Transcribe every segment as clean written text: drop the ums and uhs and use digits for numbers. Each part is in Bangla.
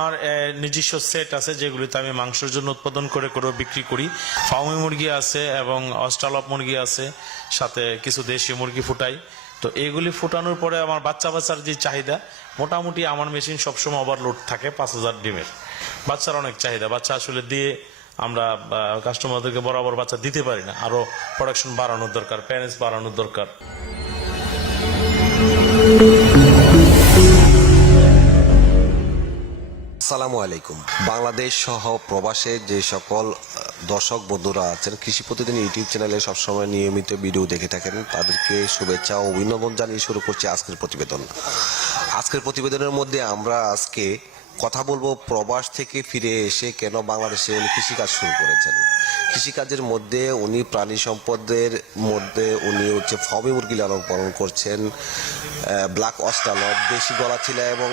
আমার নিজস্ব সেট আছে যেগুলিতে আমি মাংসের জন্য উৎপাদন করে করে বিক্রি করি। ফার্মি মুরগি আছে এবং অস্ট্রালপ মুরগি আছে, সাথে কিছু দেশি মুরগি ফুটাই। তো এইগুলি ফুটানোর পরে আমার বাচ্চার যে চাহিদা, মোটামুটি আমার মেশিন সবসময় ওভারলোড থাকে। 5,000 ডিমের বাচ্চার অনেক চাহিদা। বাচ্চা আসলে দিয়ে আমরা কাস্টমারদেরকে বরাবর বাচ্চা দিতে পারি না, আরো প্রোডাকশন বাড়ানোর দরকার, প্যারেন্টস বাড়ানোর দরকার। আসসালামু আলাইকুম। বাংলাদেশ সহ প্রবাসে যে সকল দর্শক বন্ধুরা আছেন, কৃষি প্রতিদিন ইউটিউব চ্যানেলে সবসময় নিয়মিত ভিডিও দেখে থাকেন, তাদেরকে শুভেচ্ছা ও অভিনন্দন জানিয়ে শুরু করছি আজকের প্রতিবেদন। আজকের প্রতিবেদনের মধ্যে আমরা আজকে কথা বলবো প্রবাস থেকে ফিরে এসে কেন বাংলাদেশে উনি কৃষিকাজ শুরু করেছেন। কৃষিকাজের মধ্যে উনি প্রাণী সম্পদের মধ্যে উনি ফার্মি মুরগি লালন পালন করছেন, ব্ল্যাক অস্ট্রালপ, দেশি গলাচিলা এবং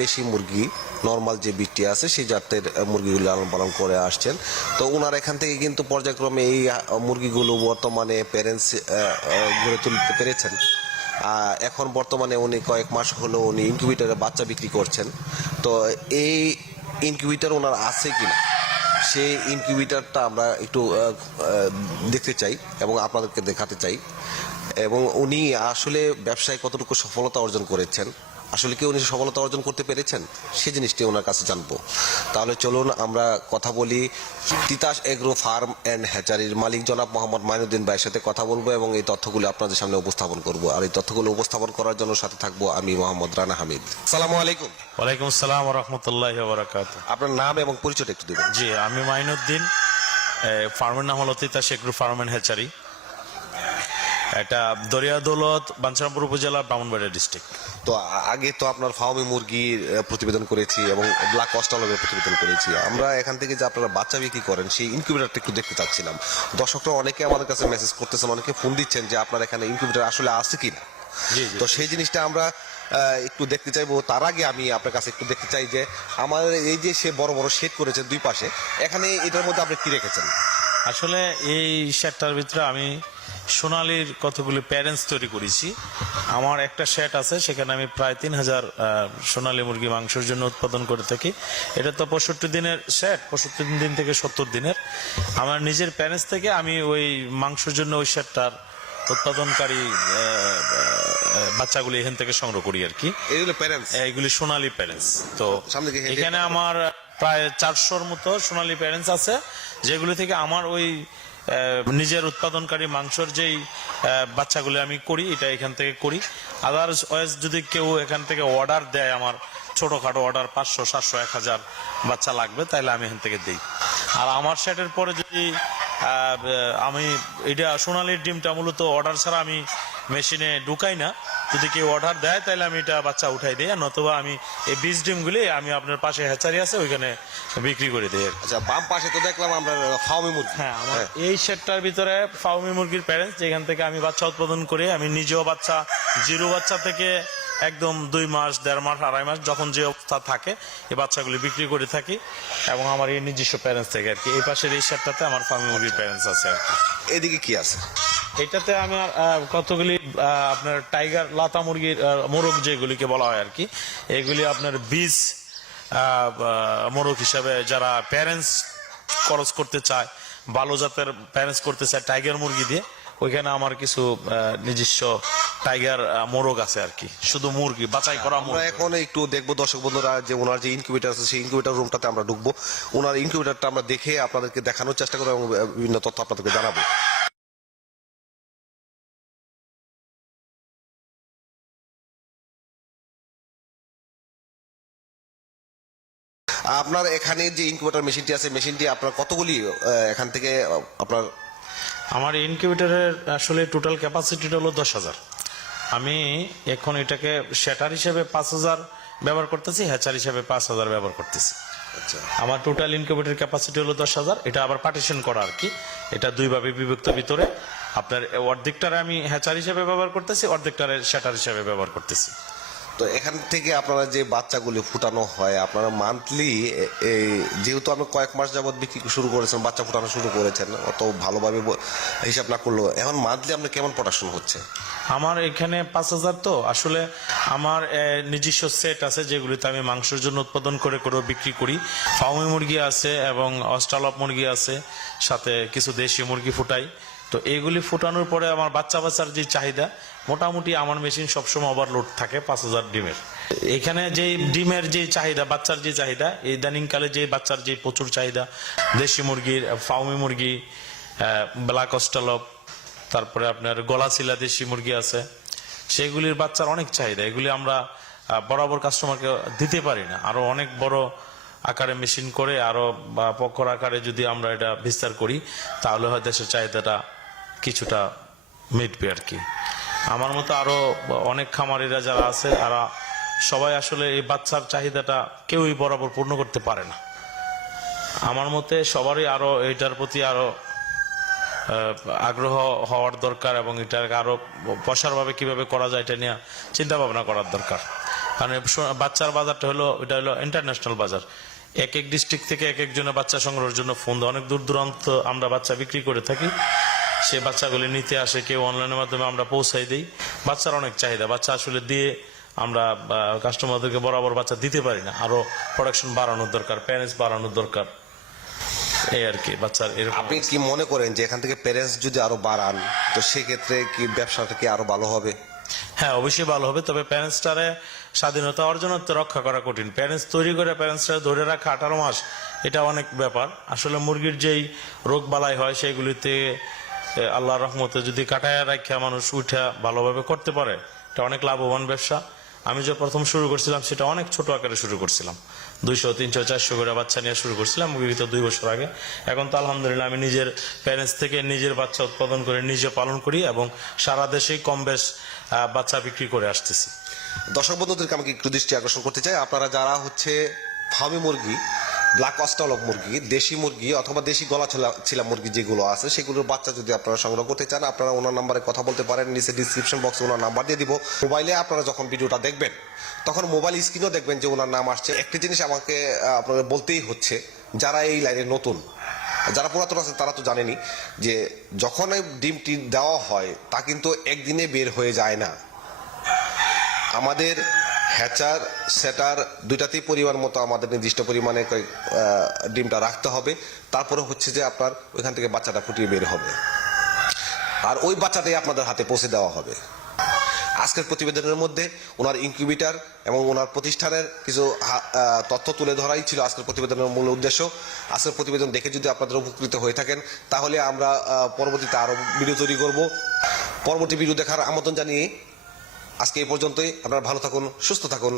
দেশি মুরগি নর্মাল যে বিটটি আছে সেই জাতের মুরগিগুলো লালন পালন করে আসছেন। তো ওনার এখান থেকে কিন্তু পর্যায়ক্রমে এই মুরগিগুলো বর্তমানে প্যারেন্টস গড়ে তুলতে পেরেছেন। এখন বর্তমানে উনি কয়েক মাস হলো উনি ইনকিউবেটরে বাচ্চা বিক্রি করছেন। তো এই ইনকিউবেটর ওনার আছে কিনা সেই ইনকিউবেটরটা আমরা একটু দেখতে চাই এবং আপনাদেরকে দেখাতে চাই, এবং উনি আসলে ব্যবসায় কতটুকু সফলতা অর্জন করেছেন, আসলে কি উনি সফলতা অর্জন করতে পেরেছেন সেই জিনিসটি ওনার কাছে জানবো। তাহলে চলুন আমরা কথা বলি তিতাস এগ্রো ফার্ম অ্যান্ড হ্যাচারির মালিক জনাব মোহাম্মদ মাইনুদ্দিন ভাইয়ের সাথে কথা বলবো এবং এই তথ্যগুলো আপনাদের সামনে উপস্থাপন করব। আর এই তথ্যগুলো উপস্থাপন করার জন্য সাথে থাকবো আমি মোহাম্মদ রানা হামিদ। আসসালামু আলাইকুম। ওয়ালাইকুম আসসালাম ওয়া রাহমাতুল্লাহি ওয়া বারাকাতুহু। আপনার নাম এবং পরিচয়টা একটু দেবেন। জি, আমি মাইনুদ্দিন, ফার্মের নাম হলো Titas agro farm and hatchery. এটা দরিয়া দৌলত, বাঞ্ছারামপুর উপজেলা, ব্রাহ্মণবাড়িয়া ডিস্ট্রিক্ট। তো আগে তো আপনার ফার্মি মুরগির প্রতিবেদন করেছি এবং ব্ল্যাক অস্ট্রালপের প্রতিবেদন করেছি। আমরা এখান থেকে যে আপনারা বাচ্চা বিক্রি করেন সেই ইনকিউবেটরটা একটু দেখতে চাচ্ছিলাম। দর্শকরা অনেকে আমাদের কাছে মেসেজ করতেছেন, অনেকে ফোন দিচ্ছেন যে আপনার এখানে ইনকিউবেটর আসলে আছে কিনা। তো সেই জিনিসটা আমরা একটু দেখতে চাইবো। তার আগে আমি আপনার কাছে একটু দেখতে চাই যে আমার এই যে সে বড় বড় শেড করেছেন দুই পাশে, এখানে এটার মধ্যে আপনি কি রেখেছেন? আসলে এই শেডটার ভিতরে আমি সোনালীর কতগুলি প্যারেন্টস তৈরি করেছি। আমার একটা শেড আছে, সেখানে আমি প্রায় 3,000 সোনালী মুরগি মাংসের জন্য উৎপাদন করে থাকি। এটা তো 65 দিনের শেড, 65 দিন থেকে 70 দিনের। আমার নিজের প্যারেন্টস থেকে আমি ওই মাংসের জন্য ওই শেডটার উৎপাদনকারী বাচ্চাগুলি এখান থেকে সংগ্রহ করি আর কি। এইগুলো প্যারেন্টস, এইগুলি সোনালী প্যারেন্টস। তো সামনে এখানে আমার প্রায় 400-র মতো সোনালী প্যারেন্টস আছে, যেগুলি থেকে আমার ওই নিজের উৎপাদনকারী মাংসের যেই বাচ্চাগুলো আমি করি, এটা এখান থেকে করি। আদার্স ওয়াইজ যদি কেউ এখান থেকে অর্ডার দেয়, আমার ছোটখাটো অর্ডার 500, 700, 1,000 বাচ্চা লাগবে, তাহলে আমি এখান থেকে দিই। আর আমার সেটের পরে যদি আমি এটা সোনালীর ডিমটা মূলত অর্ডার ছাড়া আমি মেশিনে ঢুকাই না। যদি কেউ অর্ডার দেয় তাহলে আমি এটা বাচ্চা উঠাই দিই, নতুবা আমি এই বীজ ডিমগুলি আমি আপনার পাশে হ্যাচারি আছে ওইখানে বিক্রি করে দিই। আচ্ছা, বাম পাশে তো দেখলাম আমরা ফার্মি মুরগি। হ্যাঁ, আমার এই শেডটার ভিতরে ফার্মি মুরগির প্যারেন্টস, যেখান থেকে আমি বাচ্চা উৎপাদন করি। আমি নিজেও বাচ্চা, জিরো বাচ্চা থেকে একদম 2 মাস, 1.5 মাস, 2.5 মাস যখন যে অবস্থা থাকে এই বাচ্চাগুলি বিক্রি করে থাকি, এবং আমার এই নিজস্ব প্যারেন্টস থেকে আর কি। এই পাশের এই শেডটাতে আমার ফার্মি মুরগির প্যারেন্টস আছে আর কি। এদিকে কি আছে? এটাতে আমি কতগুলি আপনার টাইগার লাতা মুরগির মোরগ যেগুলিকে বলা হয় আর কি, এগুলি আপনার বীজ মোরগ হিসাবে যারা প্যারেন্টস খরচ করতে চায়, ভালো জাতের প্যারেন্টস করতে চায় টাইগার মুরগি দিয়ে, ওইখানে আমার কিছু নিজস্ব টাইগার মোরগ আছে আর কি, শুধু মুরগি বাছাই করা। আমরা এখন একটু দেখবো দর্শক বন্ধুরা যে ওনার যে ইনকিউবেটর আছে সেই ইনকিউবেটর রুমটাতে আমরা ঢুকবো। ওনার ইনকিউবেটরটা আমরা দেখে আপনাদেরকে দেখানোর চেষ্টা করবো এবং বিভিন্ন তথ্য আপনাদেরকে জানাবো। আপনার এখানে যে ইনকিউবেটর মেশিনটি আছে, মেশিনটি আপনার কতগুলি এখান থেকে আপনার? আমার ইনকিউবেটরের আসলে টোটাল ক্যাপাসিটিটা হলো 10,000। আমি এখন এটাকে শেটার হিসেবে 5,000 ব্যবহার করতেছি, হ্যাচার হিসেবে 5,000 ব্যবহার করতেছি। আচ্ছা, আমার টোটাল ইনকিউবেটর ক্যাপাসিটি হলো 10,000। এটা আবার পার্টিশন করা আর কি, এটা দুই ভাবে বিভক্ত। ভিতরে আপনার অর্ধেকটারে আমি হ্যাচার হিসেবে ব্যবহার করতেছি, অর্ধেকটারে শেটার হিসেবে ব্যবহার করতেছি। তো এখান থেকে আপনারা যে বাচ্চাগুলি ফুটানো হয় আপনারা মান্থলি, যেহেতু আপনি কয়েক মাস যাবত বিক্রি শুরু করেছেন, বাচ্চা ফুটানো শুরু করেছেন, অত ভালোভাবে হিসাব না করলেও এখন মান্থলি আপনার কেমন প্রোডাকশন হচ্ছে? আমার এখানে 5,000, তো আসলে আমার নিজস্ব সেট আছে যেগুলিতে আমি মাংসের জন্য উৎপাদন করে করে বিক্রি করি। ফার্মি মুরগি আছে এবং অস্ট্রালপ মুরগি আছে, সাথে কিছু দেশি মুরগি ফুটাই। তো এইগুলি ফুটানোর পরে আমার বাচ্চার যে চাহিদা, মোটামুটি আমার মেশিন সবসময় ওভারলোড থাকে 5,000 ডিমের। এখানে যে ডিমের যে চাহিদা, বাচ্চার যে চাহিদা, এই ইদানিংকালে যে বাচ্চার যে প্রচুর চাহিদা, দেশি মুরগির, ফার্মি মুরগি, ব্ল্যাক অস্ট্রালপ, তারপরে আপনার গলাচিলা দেশি মুরগি আছে, সেগুলির বাচ্চার অনেক চাহিদা। এগুলি আমরা বরাবর কাস্টমারকে দিতে পারি না, আরো অনেক বড় আকারে মেশিন করে আরো বা পকর আকারে যদি আমরা এটা বিস্তার করি তাহলে হয় দেশের চাহিদাটা কিছুটা মিটবে আর কি। আমার মতো আরো অনেক খামারিরা যারা আছে আর সবাই আসলে এই বাচ্চার চাহিদাটা কেউই বরাবর পূর্ণ করতে পারে না। আমার মতে সবারই আরো এটার প্রতি আরো আগ্রহ হওয়ার দরকার এবং এটাকে আরো প্রসারভাবে কিভাবে করা যায় এটা নিয়ে চিন্তা ভাবনা করার দরকার। কারণ বাচ্চার বাজারটা এটা হলো ইন্টারন্যাশনাল বাজার। এক এক ডিস্ট্রিক্ট থেকে এক একজনের বাচ্চা সংগ্রহের জন্য ফোন দেয়, অনেক দূর দূরান্ত আমরা বাচ্চা বিক্রি করে থাকি, সে বাচ্চাগুলি নিতে আসে, কেউ অনলাইনের মাধ্যমে আমরা পৌঁছাই দিই। বাচ্চার অনেক চাহিদা, বাচ্চা আসলে দিয়ে আমরা কাস্টমারদেরকে বরাবর বাচ্চা দিতে পারি না, আরো প্রোডাকশন বাড়ানোর দরকার, প্যারেন্টস বাড়ানোর দরকার, এই আর কি বাচ্চার এরকম। আপনি কি মনে করেন যে এখান থেকে প্যারেন্টস যদি আরো বাড়ান তো সেক্ষেত্রে কি ব্যবসাটা কি আরো ভালো হবে? হ্যাঁ, অবশ্যই ভালো হবে, তবে প্যারেন্টসটারে স্বাধীনতা অর্জনত্ব রক্ষা করা কঠিন। প্যারেন্টস তৈরি করে প্যারেন্টসটারে ধরে রাখা 18 মাস, এটা অনেক ব্যাপার। আসলে মুরগির যেই রোগ বালাই হয় সেগুলিতে আল্লাহর রহমতে যদি কাটায় রাখা মানুষ উঠা ভালোভাবে করতে পারে, এটা অনেক লাভবান ব্যবসা। আমি যে প্রথম শুরু করছিলাম সেটা অনেক ছোট আকারে শুরু করছিলাম, 200, 300, 400 করে বাচ্চা নিয়ে শুরু করছিলাম মুরগিতে 2 বছর আগে। এখন তো আলহামদুলিল্লাহ আমি নিজের প্যারেন্টস থেকে নিজের বাচ্চা উৎপাদন করে নিজে পালন করি এবং সারা দেশেই কম বেশ বাচ্চা বিক্রি করে আসতেছি। দর্শক বন্ধুদেরকে আমাকে একটু দৃষ্টি আকর্ষণ করতে চাই, আপনারা যারা হচ্ছে ফার্মি মুরগি, ব্ল্যাক অস্ট্রালপ মুরগি, দেশি মুরগি অথবা দেশি গলাচিলা মুরগি যেগুলো আছে সেগুলোর বাচ্চা যদি আপনারা সংগ্রহ করতে চান, আপনারা ওনার নাম্বারে কথা বলতে পারেন। নিচে ডিসক্রিপশন বক্সে ওনার নাম্বার দিয়ে দিব। মোবাইলে আপনারা যখন ভিডিওটা দেখবেন তখন মোবাইল স্ক্রিনেও দেখবেন যে ওনার নাম আসছে। একটি জিনিস আমাকে আপনাদের বলতেই হচ্ছে, যারা এই লাইনে নতুন, যারা পুরাতন আছেন তারা তো জানেনি যে যখন ডিমটি দেওয়া হয় তা কিন্তু একদিনে বের হয়ে যায় না। আমাদের হ্যাচার সেটার দুইটাতেই পরিমাণ মতো আমাদের নির্দিষ্ট পরিমাণে ডিমটা রাখতে হবে, তারপরে হচ্ছে যে আপনার ওইখান থেকে বাচ্চাটা ফুটিয়ে বের হবে আর ওই বাচ্চাটাই আপনাদের হাতে পৌঁছে দেওয়া হবে। আজকের প্রতিবেদনের মধ্যে ওনার ইনকিউবেটর এবং ওনার প্রতিষ্ঠানের কিছু তথ্য তুলে ধরাই ছিল আজকের প্রতিবেদনের মূল উদ্দেশ্য। আজকের প্রতিবেদন দেখে যদি আপনাদের উপকৃত হয়ে থাকেন তাহলে আমরা পরবর্তীতে আরো ভিডিও তৈরি করব। পরবর্তী ভিডিও দেখার আমন্ত্রণ জানিয়ে আজকে এই পর্যন্তই। আপনারা ভালো থাকুন, সুস্থ থাকুন।